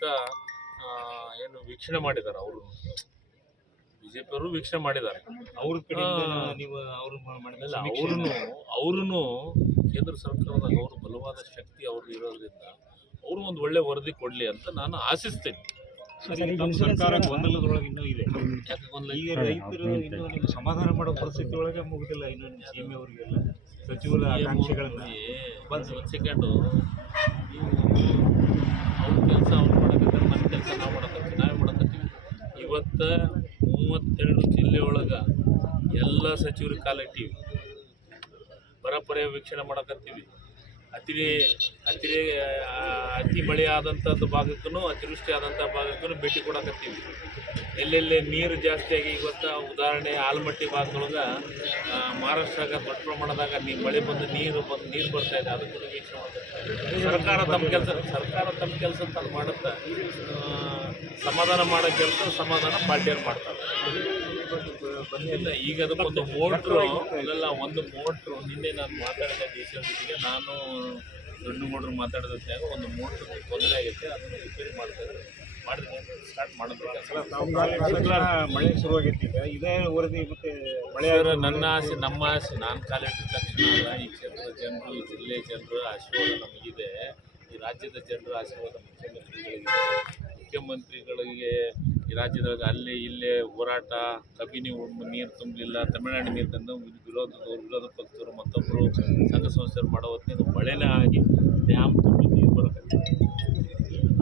ಸಹಿತ ಏನು ವೀಕ್ಷಣೆ ಮಾಡಿದ್ದಾರೆ. ಅವರು ಬಿಜೆಪಿ ಅವರು ವೀಕ್ಷಣೆ ಮಾಡಿದ್ದಾರೆ. ಅವ್ರ ಕಡೆಯಿಂದ ನೀವು ಅವ್ರೂ ಕೇಂದ್ರ ಸರ್ಕಾರದಾಗ ಅವರು ಬಲವಾದ ಶಕ್ತಿ ಅವ್ರು ಇರೋದ್ರಿಂದ ಅವರು ಒಂದು ಒಳ್ಳೆ ವರದಿ ಕೊಡ್ಲಿ ಅಂತ ನಾನು ಆಶಿಸ್ತೇನೆ. ನಮ್ಮ ಸರ್ಕಾರ ಗೊಂದಲದೊಳಗೆ ಇನ್ನೂ ಇದೆ. ಈಗ ರೈತರು ಇನ್ನೂ ನಿಮ್ಮ ಸಮಾಧಾನ ಮಾಡೋ ಪರಿಸ್ಥಿತಿ ಒಳಗೆ ಮುಗುದಿಲ್ಲ. ಇನ್ನೂ ನಿಮ್ಮ ಸಿಎಂ ಅವರಿಗೆಲ್ಲ ಸಚಿವರ ಆಕಾಂಕ್ಷೆಗಳನ್ನ ಒಂದು ಸೆಕೆಂಡು ಅವ್ರ ಕೆಲಸ ಅವ್ರು ಮಾಡಕತ್ತಾರೆ, ನಮ್ಮ ಕೆಲಸ ನಾವು ಮಾಡಕತ್ತೀವಿ, ನಾವೇ ಮಾಡಕತ್ತೀವಿ. ಇವತ್ತು 32 ಜಿಲ್ಲೆಯೊಳಗೆ ಎಲ್ಲ ಸಚಿವರಿಗೆ ಕಾಲಿಟ್ಟಿವಿ, ಬರ ವೀಕ್ಷಣೆ ಮಾಡಕತ್ತೀವಿ. ಅತಿ ಮಳೆ ಆದಂಥದ್ದು ಭಾಗಕ್ಕೂ ಅತಿವೃಷ್ಟಿ ಆದಂಥ ಭಾಗಕ್ಕೂ ಭೇಟಿ ಕೊಡಕತ್ತೀವಿ. ಎಲ್ಲೆಲ್ಲಿ ನೀರು ಜಾಸ್ತಿಯಾಗಿ ಇವತ್ತು ಉದಾಹರಣೆ ಆಲಮಟ್ಟಿ ಭಾಗದೊಳಗೆ ಮಹಾರಾಷ್ಟ್ರಾಗ ದೊಡ್ಡ ಪ್ರಮಾಣದಾಗ ಮಳೆ ಬಂದು ನೀರು ಬರ್ತಾ ಇದೆ, ಅದಕ್ಕೂ ವೀಕ್ಷಣೆ ಮಾಡಕತ್ತೀವಿ. ಸರ್ಕಾರ ತಮ್ಮ ಕೆಲಸ ತಾನು ಮಾಡುತ್ತೆ. ಸಮಾಧಾನ ಮಾಡೋ ಕೆಲಸ ಸಮಾಧಾನ ಪಾರ್ಟಿಯವ್ರು ಮಾಡ್ತಾರೆ. ಬಂದಿಲ್ಲ ಈಗ ಅದಕ್ಕೊಂದು ಮೋಟ್ರು ಅಲ್ಲೆಲ್ಲ ಒಂದು ಮೋಟ್ರು ನಿನ್ನೆ ನಾನು ಮಾತಾಡಿದ ಡಿ ಸಿ ಜೊತೆಗೆ, ನಾನು ದೊಡ್ಡಗೌಡರು ಮಾತಾಡಿದಾಗ ಒಂದು ಮೋಟ್ರ್ ತೊಂದರೆ ಆಗೈತೆ, ಅದನ್ನು ರಿಪೇರಿ ಮಾಡ್ತಾರೆ. ಮಾಡಿದ್ರೆ ಸ್ಟಾರ್ಟ್ ಮಾಡೋದಕ್ಕೆ ಮಳೆ ಶುರುವಾಗೈತಿ. ಈಗ ಇದೇ ವರದಿ ಮತ್ತೆ ಮಳೆ ನನ್ನ ಆಸೆ, ನಮ್ಮ ಆಸೆ, ನಾನು ಕಾಲಿಟ್ಟಿದ ತಕ್ಷಣ ಅಲ್ಲ, ಈ ಕ್ಷೇತ್ರದ ಜನರು, ಈ ಜಿಲ್ಲೆ ಜನರು ಆಶೀರ್ವಾದ ನಮಗಿದೆ. ಈ ರಾಜ್ಯದ ಜನರ ಆಶೀರ್ವಾದ ಮುಖ್ಯಮಂತ್ರಿಗಳಿಗೆ ಈ ರಾಜ್ಯದಾಗ ಅಲ್ಲಿ ಇಲ್ಲೇ ಹೋರಾಟ, ಕಬಿನಿ ನೀರು ತುಂಬಲಿಲ್ಲ, ತಮಿಳುನಾಡು ನೀರು ತಂದು ವಿರೋಧ ಪಕ್ಷದವರು ಮತ್ತೊಬ್ಬರು ಸಂಘ ಸಂಸ್ಥೆಯವರು ಮಾಡೋ ಹೊತ್ತಿಗೆ ಮಳೆನೇ ಆಗಿ ಡ್ಯಾಮ್ ತುಂಬಿ ನೀರು ಬರೋಕ್ಕೆ.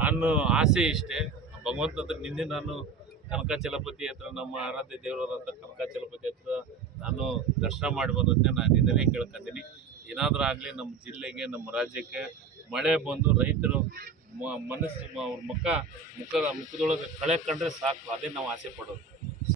ನಾನು ಆಸೆ ಇಷ್ಟೇ, ಭಗವಂತ ಹತ್ರ ನಿನ್ನೆ ನಾನು ಕನಕಾಚಲಪತಿ ಹತ್ರ, ನಮ್ಮ ಆರಾಧ್ಯ ದೇವರಾದಂಥ ಕನಕಾಚಲಪತಿ ಹತ್ರ ನಾನು ದರ್ಶನ ಮಾಡಿ ಬಂದಂತೆ ನಾನು ಇದನ್ನೇ ಕೇಳ್ಕೊತೀನಿ. ಏನಾದರೂ ಆಗಲಿ ನಮ್ಮ ಜಿಲ್ಲೆಗೆ, ನಮ್ಮ ರಾಜ್ಯಕ್ಕೆ ಮಳೆ ಬಂದು ರೈತರು ಮನಸ್ಸು ಅವ್ರ ಮುಖದೊಳಗೆ ಕಳೆ ಕಂಡ್ರೆ ಸಾಕು, ಅದೇ ನಾವು ಆಸೆ ಪಡೋದು.